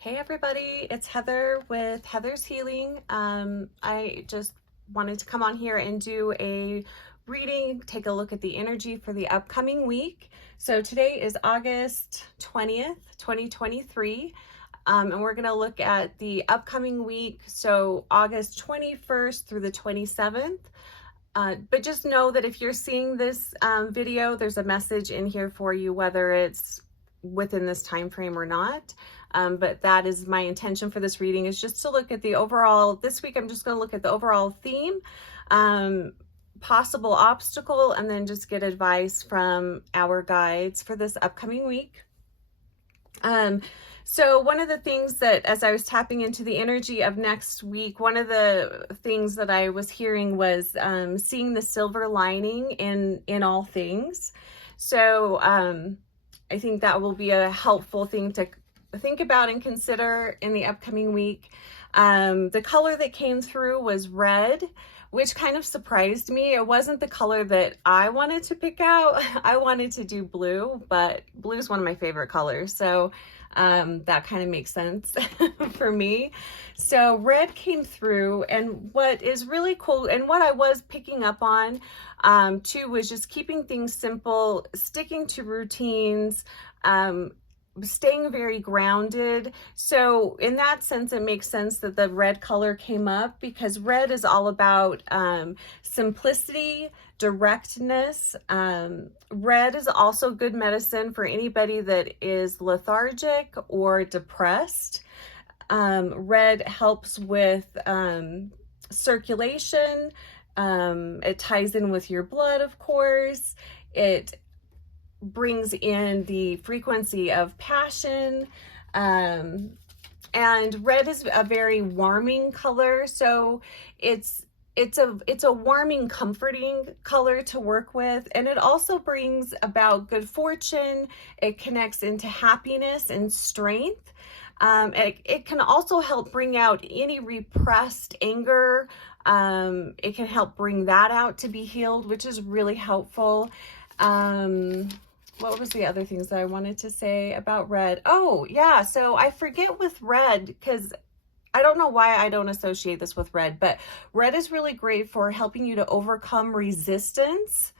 Hey everybody, it's Heather with Heather's Healing. I just wanted to come on here and do a reading, take a look at the energy for the upcoming week. So today is August 20th, 2023, and we're going to look at the upcoming week, so August 21st through the 27th. But just know that if you're seeing this video, there's a message in here for you, whether it's within this time frame or not. But that is my intention for this reading, is just to look at the overall. This week I'm just going to look at the overall theme, possible obstacle, and then just get advice from our guides for this upcoming week. So one of the things that, as I was tapping into the energy of next week, one of the things that I was hearing was seeing the silver lining in all things. So I think that will be a helpful thing to think about and consider in the upcoming week. The color that came through was red, which kind of surprised me. It wasn't the color that I wanted to pick out. I wanted to do blue, but blue is one of my favorite colors. So that kind of makes sense for me. So red came through, and what is really cool, and what I was picking up on too, was just keeping things simple, sticking to routines, staying very grounded. So in that sense, it makes sense that the red color came up, because red is all about simplicity, directness. Red is also good medicine for anybody that is lethargic or depressed. Red helps with circulation. It ties in with your blood, of course. It brings in the frequency of passion, and red is a very warming color, so it's a warming, comforting color to work with, and it also brings about good fortune. It connects into happiness and strength. It can also help bring out any repressed anger. It can help bring that out to be healed, which is really helpful. What was the other things that I wanted to say about red? Oh, yeah. So I forget with red, because I don't know why I don't associate this with red, but red is really great for helping you to overcome resistance.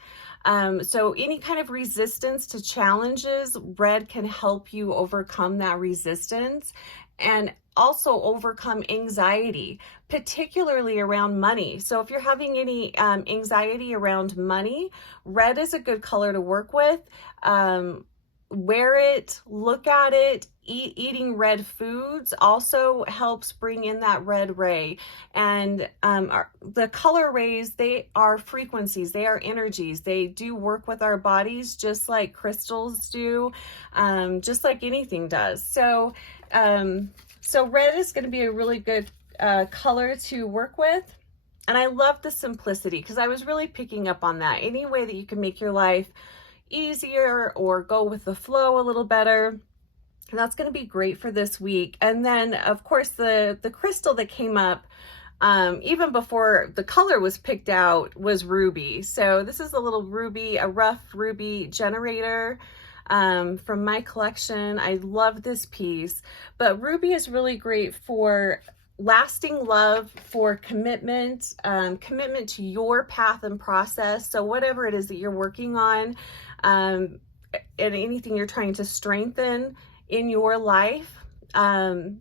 So any kind of resistance to challenges, red can help you overcome that resistance, and also overcome anxiety, particularly around money. So if you're having any anxiety around money, red is a good color to work with. Wear it, look at it. Eating red foods also helps bring in that red ray. And the color rays, they are frequencies, they are energies. They do work with our bodies just like crystals do, just like anything does. So red is going to be a really good color to work with. And I love the simplicity, because I was really picking up on that. Any way that you can make your life easier or go with the flow a little better, and that's going to be great for this week. And then, of course, the crystal that came up even before the color was picked out was ruby. So this is a little ruby, a rough ruby generator from my collection. I love this piece, but ruby is really great for lasting love, for commitment, commitment to your path and process. So whatever it is that you're working on, and anything you're trying to strengthen in your life,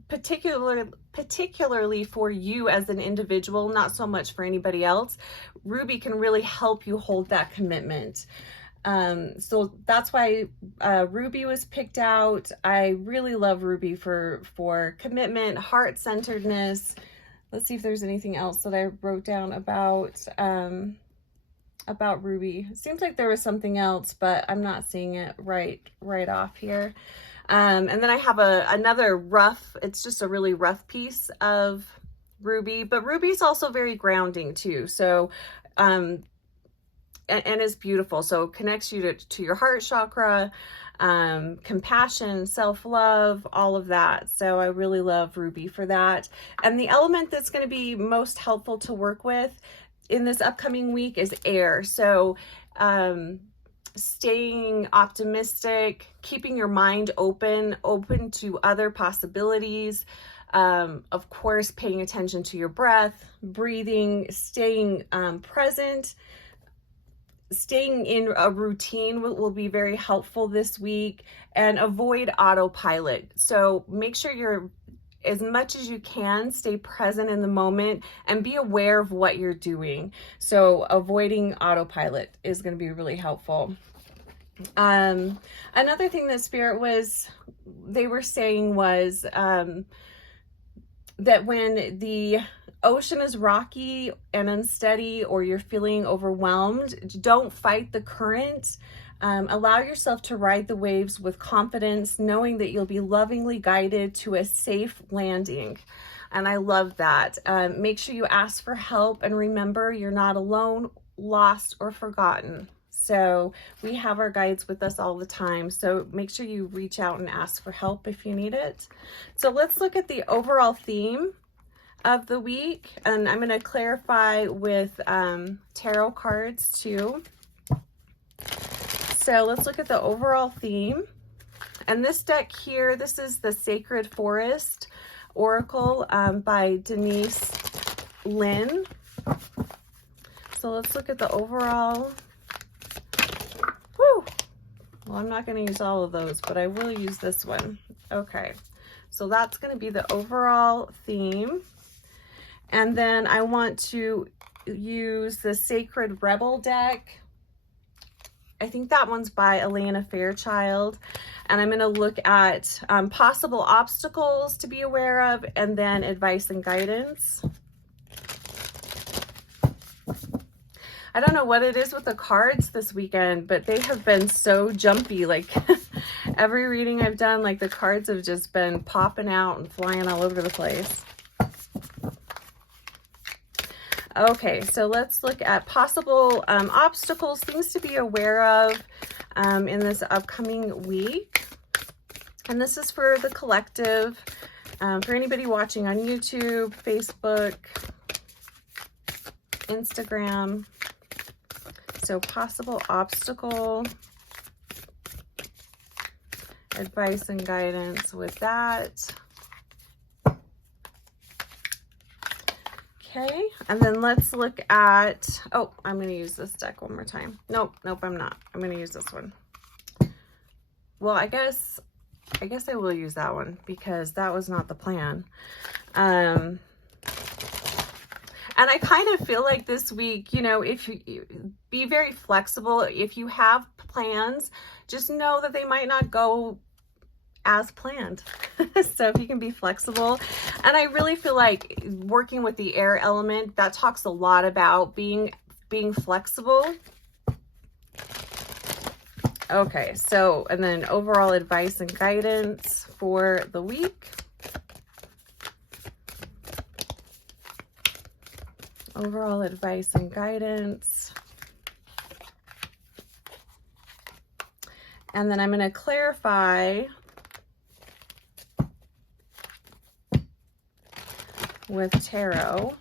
particularly for you as an individual, not so much for anybody else, ruby can really help you hold that commitment. So that's why ruby was picked out. I really love ruby for commitment, heart-centeredness. Let's see if there's anything else that I wrote down about ruby. It seems like there was something else, but I'm not seeing it right off here. And then I have another rough, it's just a really rough piece of ruby, but ruby is also very grounding too. So, and it's beautiful. So it connects you to your heart chakra, compassion, self-love, all of that. So I really love ruby for that. And the element that's going to be most helpful to work with in this upcoming week is air. So staying optimistic, keeping your mind open to other possibilities. Of course, paying attention to your breath, breathing, staying present, staying in a routine will be very helpful this week, and avoid autopilot. So make sure you're, as much as you can, stay present in the moment and be aware of what you're doing. So avoiding autopilot is going to be really helpful. Another thing that they were saying was that when the ocean is rocky and unsteady, or you're feeling overwhelmed, don't fight the current. Allow yourself to ride the waves with confidence, knowing that you'll be lovingly guided to a safe landing. And I love that. Make sure you ask for help, and remember, you're not alone, lost, or forgotten. So we have our guides with us all the time. So make sure you reach out and ask for help if you need it. So let's look at the overall theme of the week. And I'm going to clarify with tarot cards too. So let's look at the overall theme. And this deck here, this is the Sacred Forest Oracle by Denise Lynn. So let's look at the overall. Woo! Well, I'm not going to use all of those, but I will use this one. Okay, so that's going to be the overall theme. And then I want to use the Sacred Rebel deck. I think that one's by Elena Fairchild. And I'm going to look at possible obstacles to be aware of, and then advice and guidance. I don't know what it is with the cards this weekend, but they have been so jumpy. Like every reading I've done, like the cards have just been popping out and flying all over the place. Okay, so let's look at possible obstacles, things to be aware of in this upcoming week. And this is for the collective, for anybody watching on YouTube, Facebook, Instagram. So possible obstacle, advice and guidance with that. Okay, and then let's look at, oh, I'm going to use this deck one more time. Nope, I'm not. I'm going to use this one. Well, I guess I will use that one because that was not the plan. And I kind of feel like this week, you know, if you be very flexible. If you have plans, just know that they might not go as planned. So if you can be flexible. And I really feel like working with the air element, that talks a lot about being flexible. Okay, so, and then overall advice and guidance for the week. Overall advice and guidance. And then I'm going to clarify with tarot.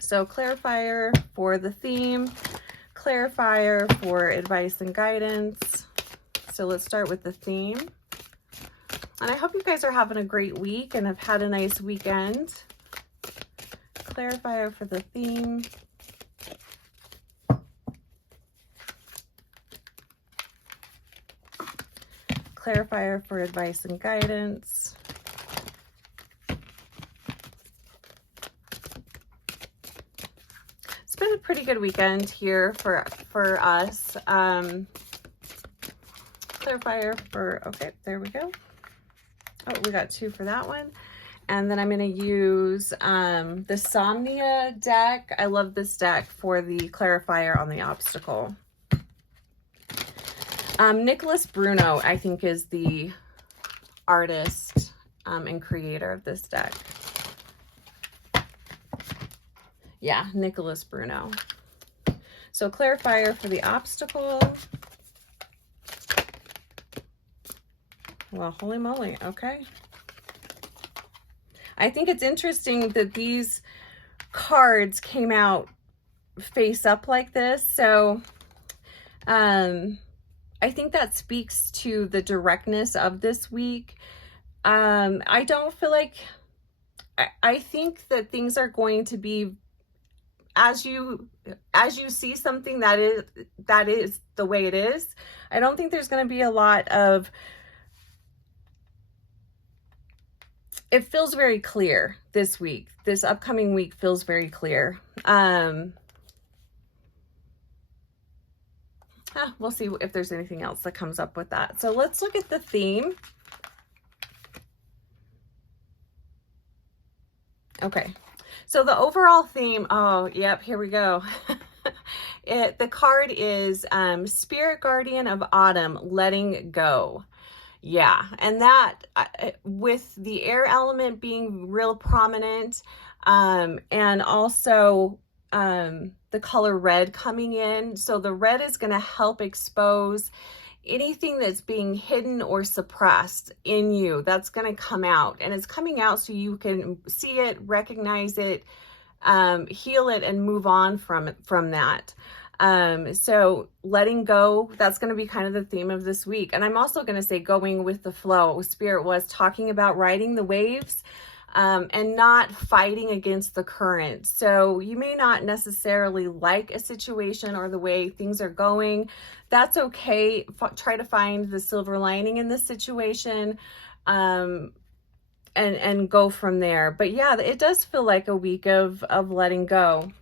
So clarifier for the theme, clarifier for advice and guidance. So let's start with the theme. And I hope you guys are having a great week and have had a nice weekend. Clarifier for the theme. Clarifier for advice and guidance. It's been a pretty good weekend here for us. Clarifier for, okay, there we go. Oh, we got 2 for that one. And then I'm going to use the Somnia deck. I love this deck for the clarifier on the obstacle. Nicholas Bruno, I think, is the artist and creator of this deck. Yeah, Nicholas Bruno. So clarifier for the obstacle. Well, holy moly, okay. I think it's interesting that these cards came out face up like this. So I think that speaks to the directness of this week. I don't feel like, I think that things are going to be, as you see something that is the way it is. I don't think there's going to be a lot of, it feels very clear this week. This upcoming week feels very clear. We'll see if there's anything else that comes up with that. So let's look at the theme. Okay, so the overall theme, oh, yep, here we go. The card is Spirit Guardian of Autumn, letting go. Yeah, and that with the air element being real prominent, and also the color red coming in. So the red is going to help expose anything that's being hidden or suppressed in you. That's going to come out, and it's coming out so you can see it, recognize it, heal it, and move on from that. So letting go, that's going to be kind of the theme of this week. And I'm also going to say going with the flow. Spirit was talking about riding the waves, and not fighting against the current. So you may not necessarily like a situation or the way things are going. That's okay. Try to find the silver lining in this situation, and go from there. But yeah, it does feel like a week of letting go.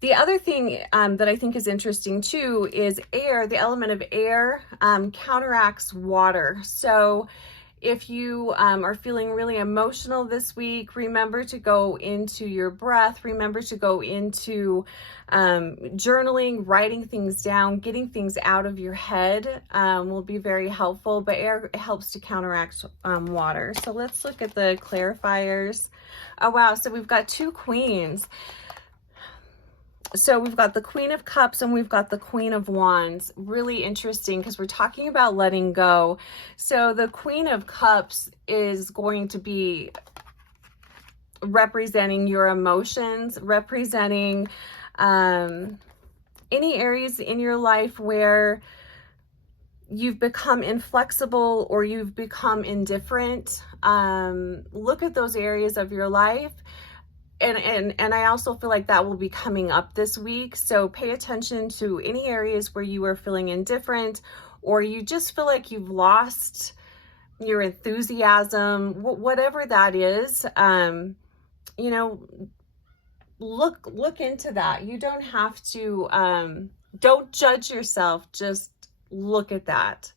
The other thing that I think is interesting too is air. The element of air counteracts water. So if you are feeling really emotional this week, remember to go into your breath. Remember to go into journaling, writing things down, getting things out of your head will be very helpful. But air helps to counteract water. So let's look at the clarifiers. Oh, wow. So we've got two queens. So we've got the Queen of Cups and we've got the Queen of Wands. Really interesting because we're talking about letting go. So the Queen of Cups is going to be representing your emotions, representing any areas in your life where you've become inflexible or you've become indifferent. Look at those areas of your life. And I also feel like that will be coming up this week. So pay attention to any areas where you are feeling indifferent or you just feel like you've lost your enthusiasm, whatever that is. You know, look into that. You don't have to, don't judge yourself. Just look at that.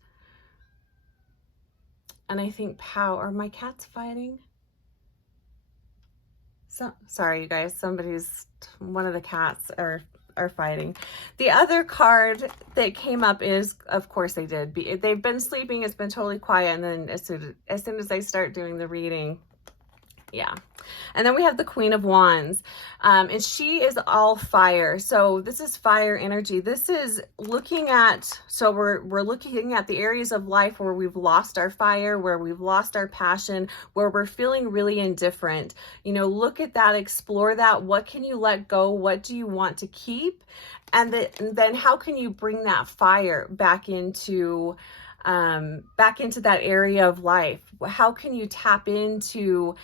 And I think, pow, are my cats fighting? So, sorry, you guys, one of the cats are fighting. The other card that came up is, of course they did. They've been sleeping. It's been totally quiet. And then as soon as I start doing the reading, yeah. And then we have the Queen of Wands, and she is all fire. So this is fire energy. This is looking at, so we're looking at the areas of life where we've lost our fire, where we've lost our passion, where we're feeling really indifferent. You know, look at that, explore that. What can you let go? What do you want to keep? And then how can you bring that fire back into that area of life? How can you tap into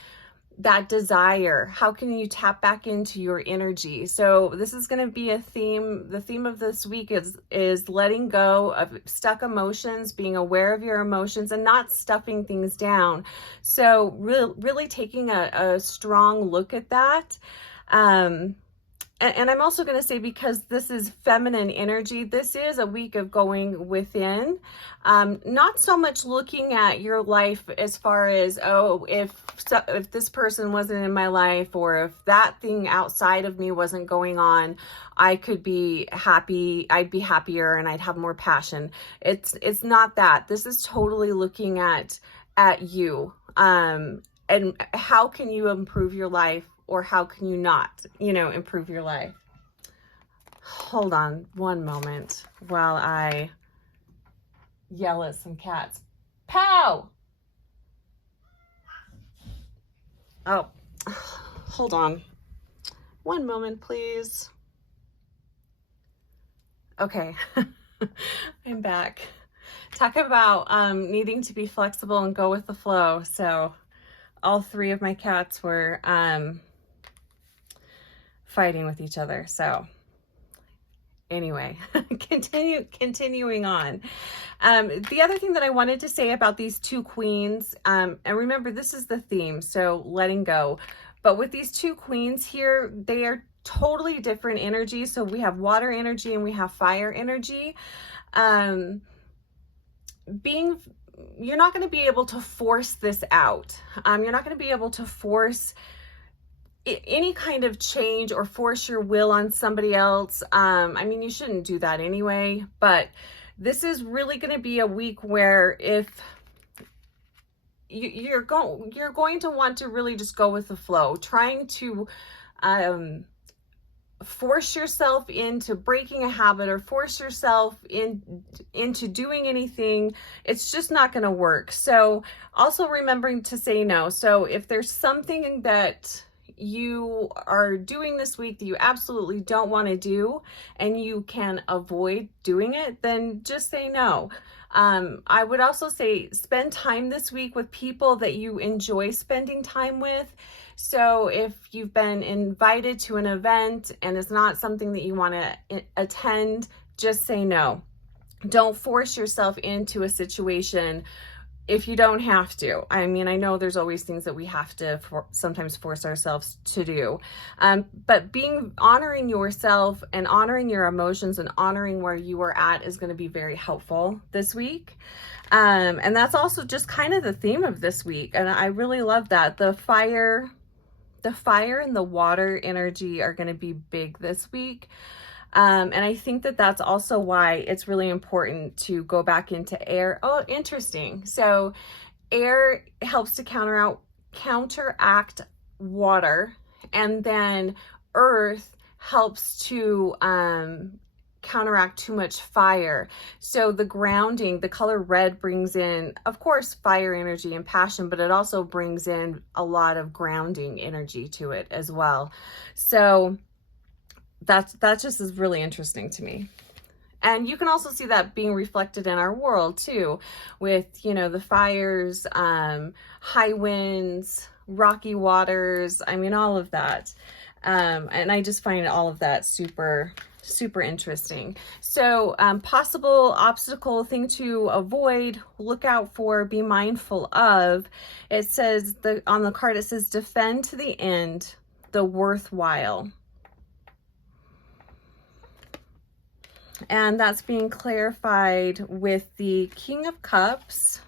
that desire? How can you tap back into your energy? So this is going to be a theme. The theme of this week is letting go of stuck emotions, being aware of your emotions and not stuffing things down. So really taking a strong look at that. And I'm also going to say, because this is feminine energy, this is a week of going within. Not so much looking at your life as far as, oh, if this person wasn't in my life, or if that thing outside of me wasn't going on, I could be happy. I'd be happier and I'd have more passion. It's not that. This is totally looking at you. And how can you improve your life? Or how can you not, improve your life? Hold on one moment while I yell at some cats. Pow! Oh, hold on. One moment, please. Okay, I'm back. Talk about needing to be flexible and go with the flow. So all three of my cats were fighting with each other. So anyway, continuing on. The other thing that I wanted to say about these two queens, and remember, this is the theme, so letting go. But with these two queens here, they are totally different energies. So we have water energy and we have fire energy. You're not going to be able to force this out. You're not going to be able to force any kind of change or force your will on somebody else. I mean, you shouldn't do that anyway, but this is really going to be a week where if you're going to want to really just go with the flow, trying to force yourself into breaking a habit or force yourself into doing anything. It's just not going to work. So also remembering to say no. So if there's something that you are doing this week that you absolutely don't want to do and you can avoid doing it, then just say no. I would also say spend time this week with people that you enjoy spending time with. So if you've been invited to an event and it's not something that you want to attend, just say no. Don't force yourself into a situation if you don't have to. I mean, I know there's always things that we have to sometimes force ourselves to do. But honoring yourself and honoring your emotions and honoring where you are at is going to be very helpful this week. And that's also just kind of the theme of this week. And I really love that. The fire and the water energy are going to be big this week. And I think that that's also why it's really important to go back into air. Oh, interesting. So air helps to counteract water, and then earth helps to counteract too much fire. So the grounding, the color red brings in, of course, fire energy and passion, but it also brings in a lot of grounding energy to it as well. So that just is really interesting to me. And you can also see that being reflected in our world too, with, the fires, high winds, rocky waters. I mean, all of that. And I just find all of that super, super interesting. So possible obstacle, thing to avoid, look out for, be mindful of. It says on the card, it says defend to the end the worthwhile. And that's being clarified with the King of Cups.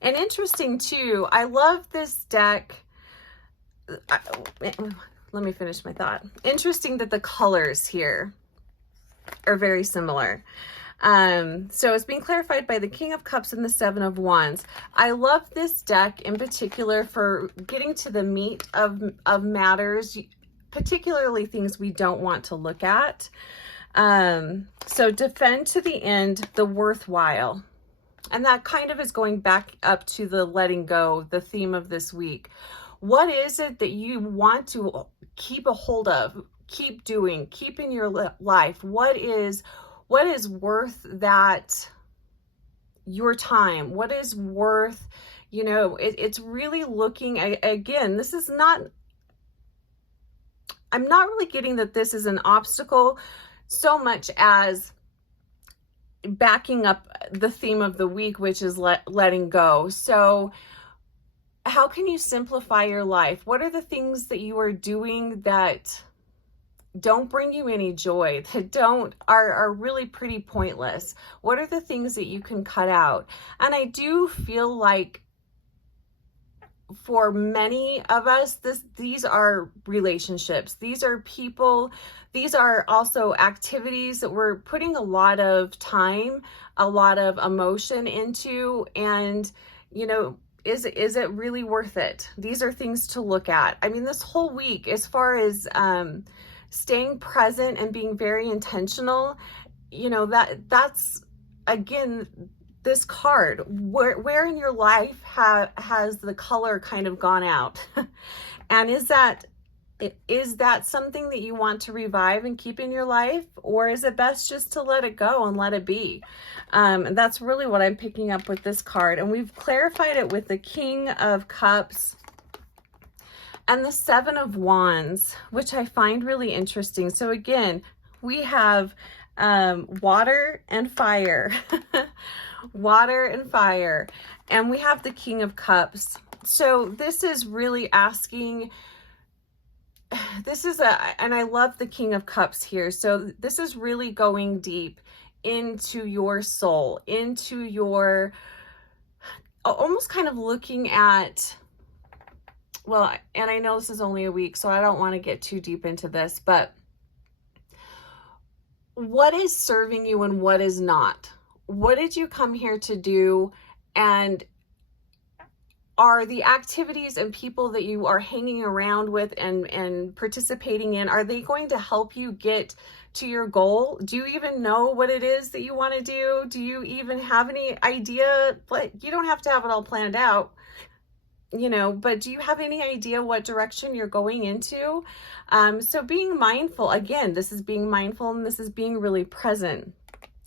And interesting too, I love this deck. Let me finish my thought. Interesting that the colors here are very similar. So it's being clarified by the King of Cups and the Seven of Wands. I love this deck in particular for getting to the meat of matters, particularly things we don't want to look at. So defend to the end the worthwhile. And that kind of is going back up to the letting go, the theme of this week. What is it that you want to keep a hold of, keep doing, keep in your life? What is worth that, your time? What is worth, it's really looking, again, this is not, I'm not really getting that this is an obstacle so much as backing up the theme of the week, which is letting go. So how can you simplify your life? What are the things that you are doing that don't bring you any joy, that are really pretty pointless? What are the things that you can cut out? And I do feel like for many of us, these are relationships. These are people. These are also activities that we're putting a lot of time, a lot of emotion into. And, is it really worth it? These are things to look at. I mean, this whole week, as far as staying present and being very intentional, that's, again, this card, where in your life has the color kind of gone out? And is that Is that something that you want to revive and keep in your life? Or is it best just to let it go and let it be? And that's really what I'm picking up with this card. And we've clarified it with the King of Cups and the Seven of Wands, which I find really interesting. So again, we have water and fire, water and fire, and we have the King of Cups. So this is really asking, and I love the King of Cups here. So this is really going deep into your soul, into your, almost kind of looking at, well, and I know this is only a week, so I don't want to get too deep into this, but what is serving you and what is not? What did you come here to do? And are the activities and people that you are hanging around with and participating in, are they going to help you get to your goal? Do you even know what it is that you want to do? Do you even have any idea? But you don't have to have it all planned out, you know, but do you have any idea what direction you're going into? So being mindful, again, this is being mindful and this is being really present.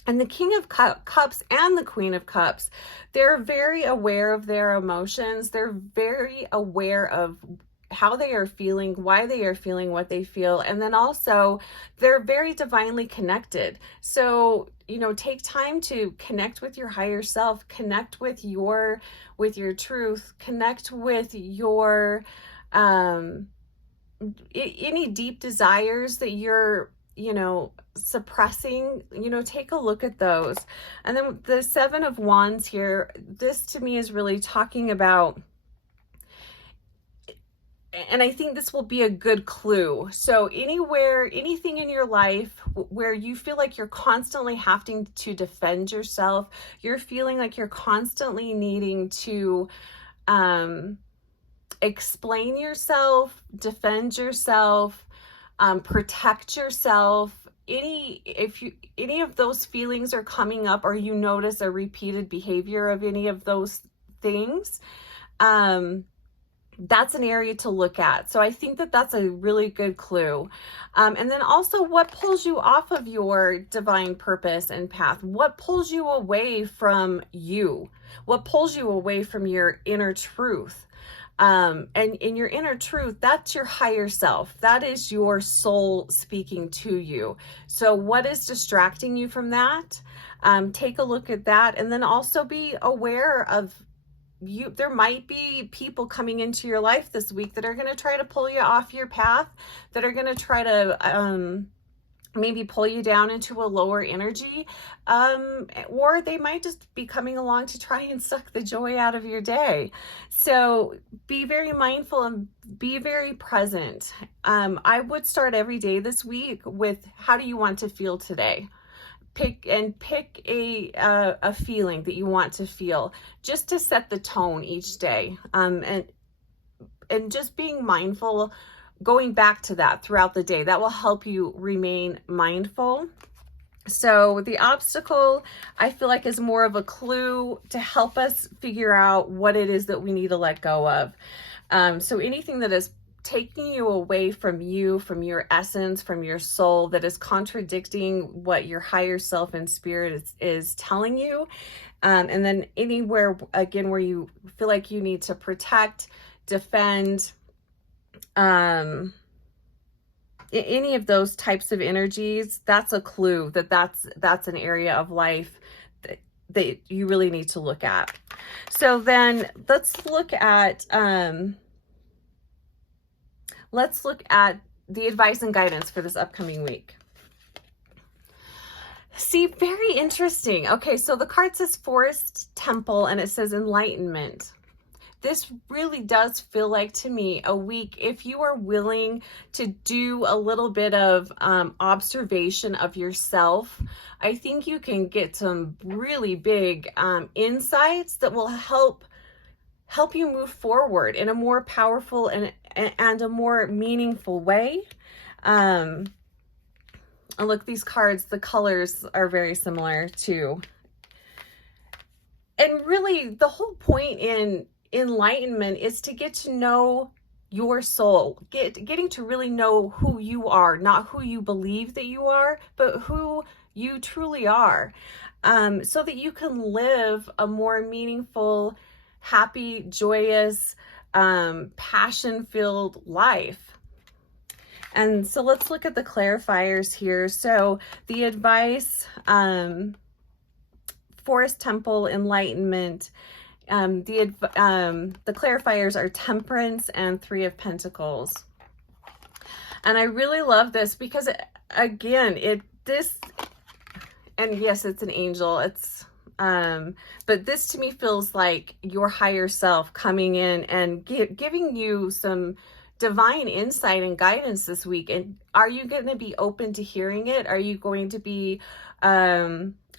And the King of Cups and the Queen of Cups, they're very aware of their emotions. They're very aware of how they are feeling, why they are feeling what they feel. And then also they're very divinely connected. So, you know, take time to connect with your higher self, connect with your truth, connect with your, any deep desires that you're, you know, suppressing, you know, take a look at those. And then the Seven of Wands here, this to me is really talking about, and I think this will be a good clue. So anywhere, anything in your life where you feel like you're constantly having to defend yourself, you're feeling like you're constantly needing to explain yourself, defend yourself, protect yourself. If any of those feelings are coming up, or you notice a repeated behavior of any of those things, that's an area to look at. So I think that that's a really good clue. And then also, what pulls you off of your divine purpose and path? What pulls you away from you? What pulls you away from your inner truth? And in your inner truth, that's your higher self. That is your soul speaking to you. So what is distracting you from that? Take a look at that. And then also be aware of you. There might be people coming into your life this week that are going to try to pull you off your path, that are going to try to, maybe pull you down into a lower energy, or they might just be coming along to try and suck the joy out of your day. So be very mindful and be very present. I would start every day this week with, how do you want to feel today? Pick a feeling that you want to feel, just to set the tone each day. And just being mindful, going back to that throughout the day, that will help you remain mindful. So the obstacle, I feel like, is more of a clue to help us figure out what it is that we need to let go of. So anything that is taking you away from you, from your essence, from your soul, that is contradicting what your higher self and spirit is telling you. And then anywhere, again, where you feel like you need to protect, defend, any of those types of energies, that's a clue that that's an area of life that you really need to look at. So then let's look at the advice and guidance for this upcoming week. See, very interesting. Okay, so the card says Forest Temple and it says enlightenment. This really does feel like, to me, a week, if you are willing to do a little bit of observation of yourself, I think you can get some really big insights that will help you move forward in a more powerful and a more meaningful way. And look, these cards, the colors are very similar too. And really, the whole point in enlightenment is to get to know your soul, getting to really know who you are, not who you believe that you are, but who you truly are, so that you can live a more meaningful, happy, joyous, passion-filled life. And so let's look at the clarifiers here. So the advice, Forest Temple, Enlightenment, the clarifiers are Temperance and Three of Pentacles. And I really love this because, again, and yes, it's an angel. But this to me feels like your higher self coming in and giving you some divine insight and guidance this week. And are you going to be open to hearing it? Are you going to be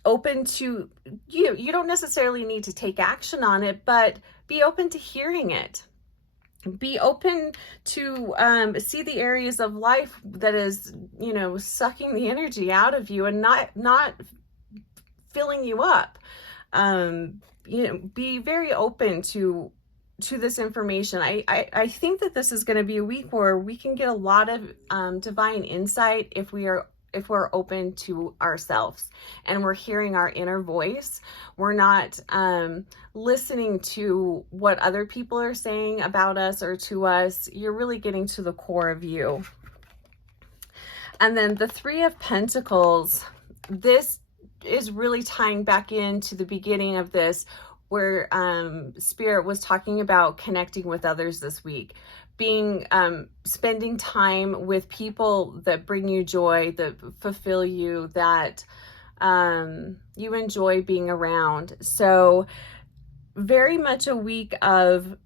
open to, you don't necessarily need to take action on it, but be open to hearing it. Be open to see the areas of life that is, sucking the energy out of you and not filling you up. Be very open to this information. I think that this is going to be a week where we can get a lot of divine insight if we're open to ourselves and we're hearing our inner voice. We're not listening to what other people are saying about us or to us. You're really getting to the core of you. And then the Three of Pentacles, this is really tying back into the beginning of this, where Spirit was talking about connecting with others this week, spending time with people that bring you joy, that fulfill you, that you enjoy being around. So very much a week of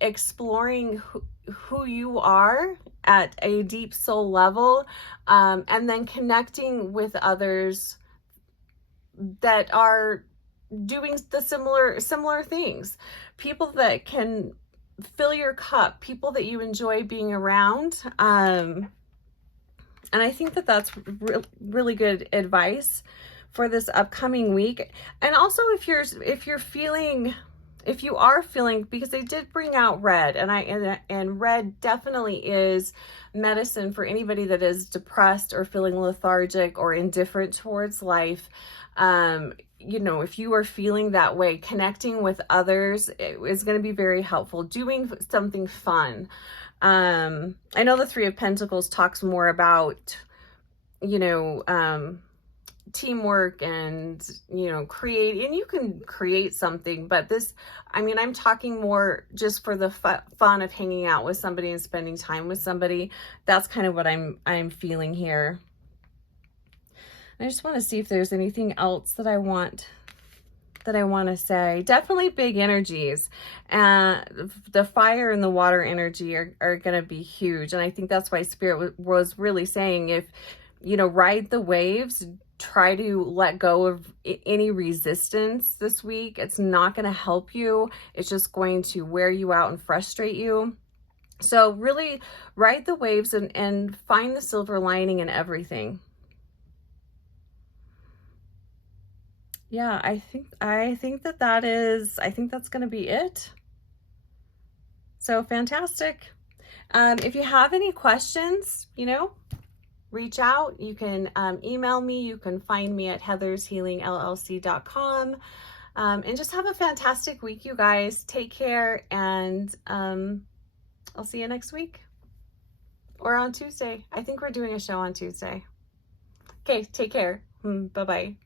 exploring who you are at a deep soul level, and then connecting with others that are doing the similar things, people that can fill your cup, people that you enjoy being around. And I think that that's really good advice for this upcoming week. And also if you are feeling, because they did bring out red, and red definitely is medicine for anybody that is depressed or feeling lethargic or indifferent towards life. If you are feeling that way, connecting with others is going to be very helpful. Doing something fun. I know the Three of Pentacles talks more about, teamwork and, create, and you can create something, but I'm talking more just for the fun of hanging out with somebody and spending time with somebody. That's kind of what I'm feeling here. I just want to see if there's anything else that I want to say. Definitely big energies. The fire and the water energy are going to be huge. And I think that's why Spirit was really saying, if, ride the waves, try to let go of any resistance this week. It's not going to help you. It's just going to wear you out and frustrate you. So really ride the waves and find the silver lining in everything. Yeah, I think that's going to be it. So fantastic. If you have any questions, reach out. You can email me. You can find me at heathershealingllc.com. And just have a fantastic week, you guys. Take care, and I'll see you next week or on Tuesday. I think we're doing a show on Tuesday. Okay, take care. Bye-bye.